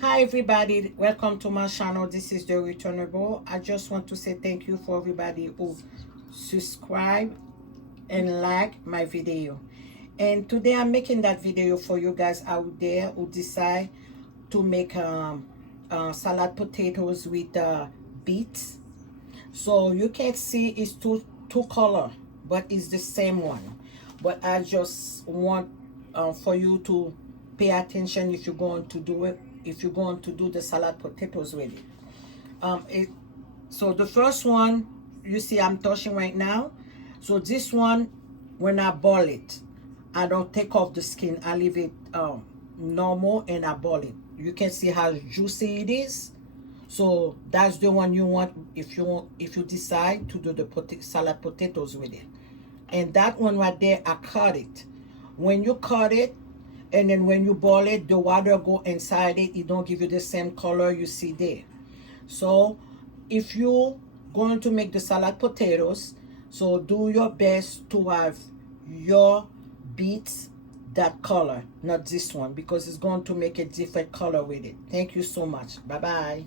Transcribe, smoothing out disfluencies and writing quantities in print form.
Hi everybody, welcome to my channel. This is Thereturnable. I just want to say thank you for everybody who subscribe and like my video. And today I'm making that video for you guys out there who decide to make salad potatoes with beets. So you can see it's two color, but it's the same one. But I just want for you to pay attention if you're going to do it, if you're going to do the salad potatoes with it. it so the first one you see I'm touching right now. So this one, when I boil it, I don't take off the skin. I leave it normal and I boil it. You can see how juicy it is. So that's the one you want if you decide to do the salad potatoes with it. And that one right there, I cut it. When you cut it, and then when you boil it, the water go inside it. It don't give you the same color you see there. So if you going to make the salad potatoes, so do your best to have your beets that color, not this one, because it's going to make a different color with it. Thank you so much. Bye bye.